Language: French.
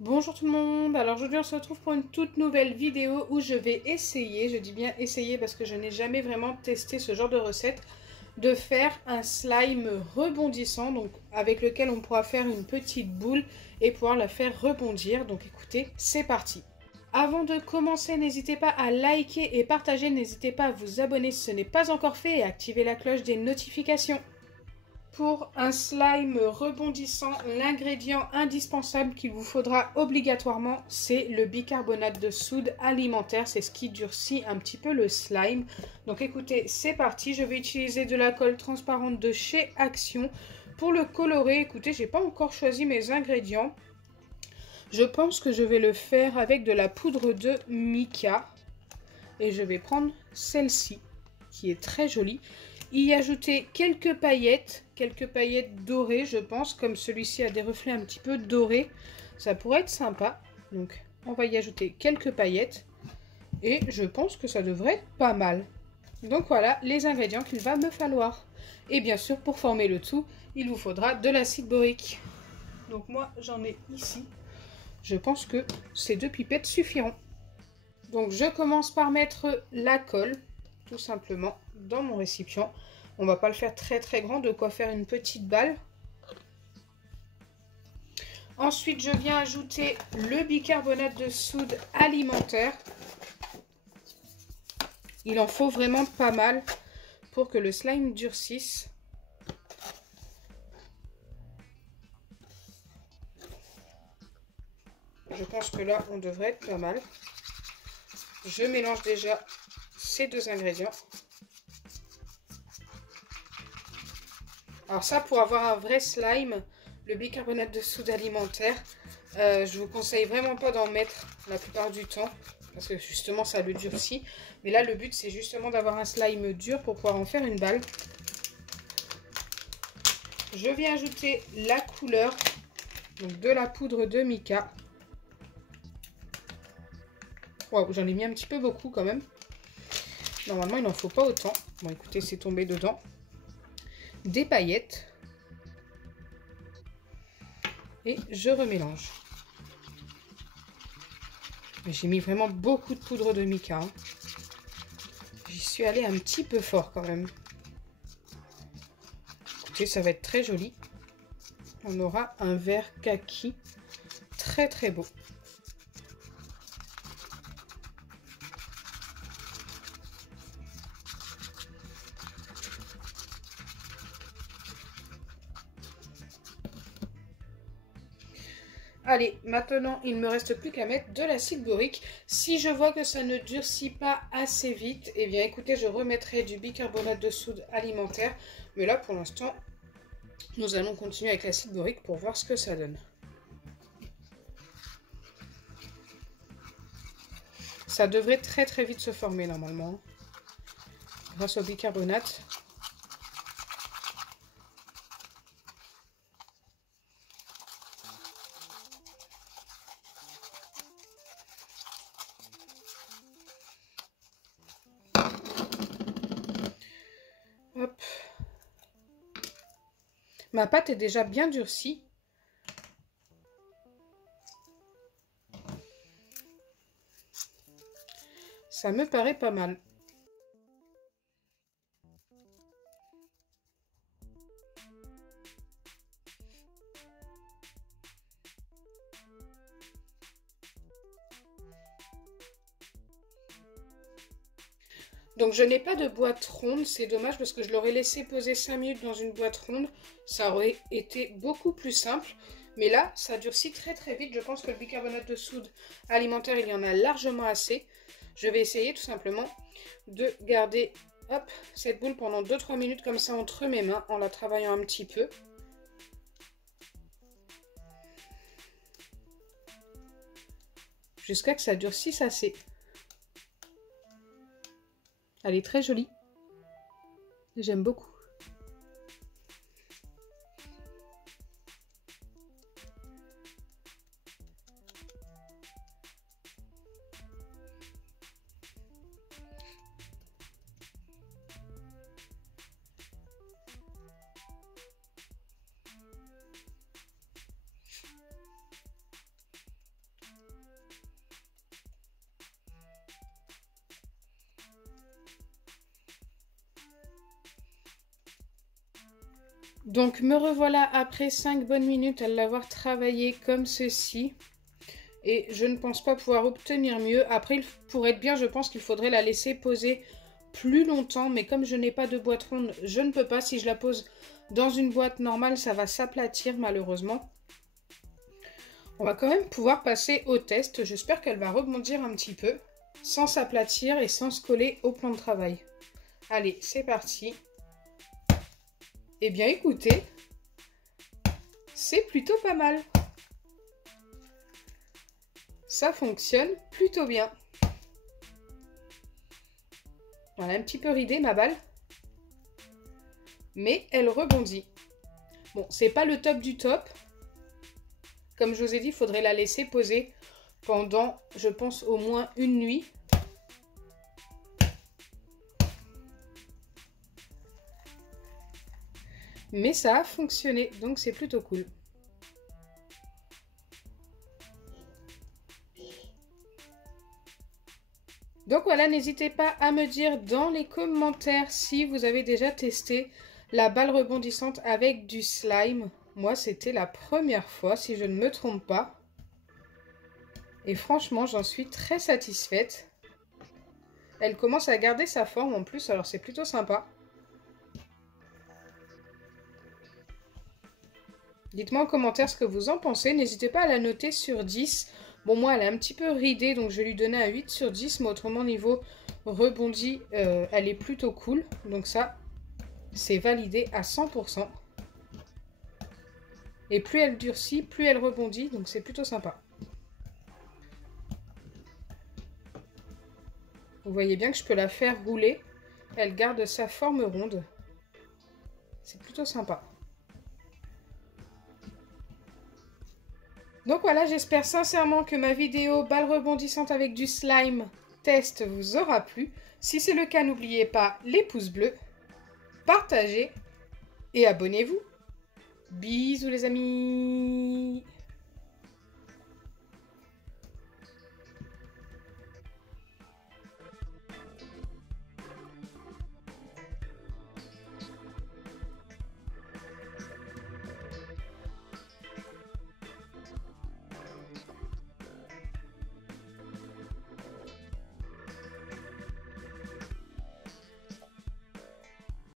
Bonjour tout le monde, alors aujourd'hui on se retrouve pour une toute nouvelle vidéo où je vais essayer, je dis bien essayer parce que je n'ai jamais vraiment testé ce genre de recette, de faire un slime rebondissant, donc avec lequel on pourra faire une petite boule et pouvoir la faire rebondir. Donc écoutez, c'est parti. Avant de commencer, n'hésitez pas à liker et partager, n'hésitez pas à vous abonner si ce n'est pas encore fait et à activer la cloche des notifications. Pour un slime rebondissant, l'ingrédient indispensable qu'il vous faudra obligatoirement, c'est le bicarbonate de soude alimentaire. C'est ce qui durcit un petit peu le slime. Donc écoutez, c'est parti. Je vais utiliser de la colle transparente de chez Action. Pour le colorer, écoutez, j'ai pas encore choisi mes ingrédients. Je pense que je vais le faire avec de la poudre de mica. Et je vais prendre celle-ci, qui est très jolie. Y ajouter quelques paillettes dorées, je pense, comme celui-ci a des reflets un petit peu dorés. Ça pourrait être sympa. Donc, on va y ajouter quelques paillettes. Et je pense que ça devrait être pas mal. Donc voilà les ingrédients qu'il va me falloir. Et bien sûr, pour former le tout, il vous faudra de l'acide borique. Donc moi, j'en ai ici. Je pense que ces 2 pipettes suffiront. Donc je commence par mettre la colle, tout simplement, dans mon récipient. On va pas le faire très très grand, de quoi faire une petite balle. Ensuite, je viens ajouter le bicarbonate de soude alimentaire. Il en faut vraiment pas mal pour que le slime durcisse. Je pense que là, on devrait être pas mal. Je mélange déjà ces 2 ingrédients. Alors ça, pour avoir un vrai slime, le bicarbonate de soude alimentaire, je vous conseille vraiment pas d'en mettre la plupart du temps, parce que justement ça le durcit. Mais là, le but c'est justement d'avoir un slime dur pour pouvoir en faire une balle. Je viens ajouter la couleur, donc de la poudre de mica. Wow, j'en ai mis un petit peu beaucoup quand même. Normalement, il n'en faut pas autant. Bon, écoutez, c'est tombé dedans. Des paillettes. Et je remélange. J'ai mis vraiment beaucoup de poudre de mica. J'y suis allée un petit peu fort quand même. Écoutez, ça va être très joli. On aura un vert kaki très très beau. Allez, maintenant, il ne me reste plus qu'à mettre de l'acide borique. Si je vois que ça ne durcit pas assez vite, eh bien, écoutez, je remettrai du bicarbonate de soude alimentaire. Mais là, pour l'instant, nous allons continuer avec l'acide borique pour voir ce que ça donne. Ça devrait très très vite se former, normalement, grâce au bicarbonate. Hop. Ma pâte est déjà bien durcie. Ça me paraît pas mal. Donc je n'ai pas de boîte ronde, c'est dommage parce que je l'aurais laissé poser 5 minutes dans une boîte ronde. Ça aurait été beaucoup plus simple. Mais là, ça durcit très très vite. Je pense que le bicarbonate de soude alimentaire, il y en a largement assez. Je vais essayer tout simplement de garder hop, cette boule pendant 2-3 minutes comme ça entre mes mains en la travaillant un petit peu. Jusqu'à que ça durcisse assez. Elle est très jolie. J'aime beaucoup. Donc me revoilà après 5 bonnes minutes à l'avoir travaillé comme ceci. Et je ne pense pas pouvoir obtenir mieux. Après, pour être bien, je pense qu'il faudrait la laisser poser plus longtemps. Mais comme je n'ai pas de boîte ronde, je ne peux pas. Si je la pose dans une boîte normale, ça va s'aplatir malheureusement. On va quand même pouvoir passer au test. J'espère qu'elle va rebondir un petit peu sans s'aplatir et sans se coller au plan de travail. Allez, c'est parti. Eh bien, écoutez, c'est plutôt pas mal. Ça fonctionne plutôt bien. Voilà, un petit peu ridée ma balle. Mais elle rebondit. Bon, c'est pas le top du top. Comme je vous ai dit, il faudrait la laisser poser pendant, je pense, au moins une nuit. Mais ça a fonctionné, donc c'est plutôt cool. Donc voilà, n'hésitez pas à me dire dans les commentaires si vous avez déjà testé la balle rebondissante avec du slime. Moi, c'était la première fois, si je ne me trompe pas. Et franchement, j'en suis très satisfaite. Elle commence à garder sa forme en plus, alors c'est plutôt sympa. Dites-moi en commentaire ce que vous en pensez. N'hésitez pas à la noter sur 10. Bon, moi, elle est un petit peu ridée, donc je vais lui donner un 8 sur 10. Mais autrement, niveau rebondi, elle est plutôt cool. Donc ça, c'est validé à 100%. Et plus elle durcit, plus elle rebondit. Donc c'est plutôt sympa. Vous voyez bien que je peux la faire rouler. Elle garde sa forme ronde. C'est plutôt sympa. Donc voilà, j'espère sincèrement que ma vidéo balle rebondissante avec du slime test vous aura plu. Si c'est le cas, n'oubliez pas les pouces bleus, partagez et abonnez-vous. Bisous les amis!